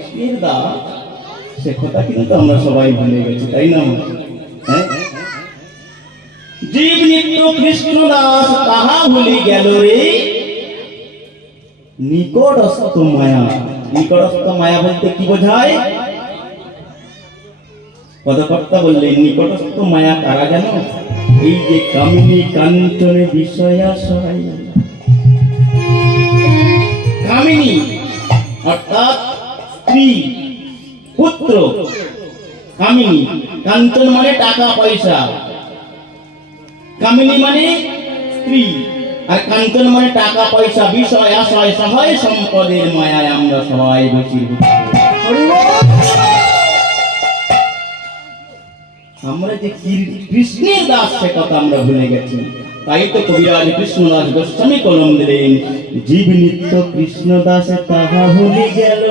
কৃষ্ণের দাস সে কথা কিন্তু আমরা সবাই ভুলে গেছি, তাই না? হ্যাঁ, জীব নিত্য কৃষ্ণ দাস তাহা ভুলে গেল রে নিকটস্থ মায়া। নিকটস্থ মায়া বলতে কি বোঝায়? পদকর্তা বললেন নিকটস্থ মায়া কারা যেন? এই যে কামিনী কাঞ্চনে বিষয়াশয়। কামিনী অর্থাৎ স্ত্রী পুত্র, কামিনী। কাঞ্চন মানে টাকা পয়সা, কামিনী মানে স্ত্রী, আর কাঞ্চন মানে টাকা পয়সা, বিষয় আশয় সহায় সম্পদের মায়ায় আমরা সবাই বশীভূত। আমরা যে কৃষ্ণের দাস সে কথা আমরা ভুলে গেছি। তাই তো কবিরাজ কৃষ্ণদাস গোস্বামী কলম দিলেন, জীব নিত্য কৃষ্ণ দাস তাহা ভুলে গেল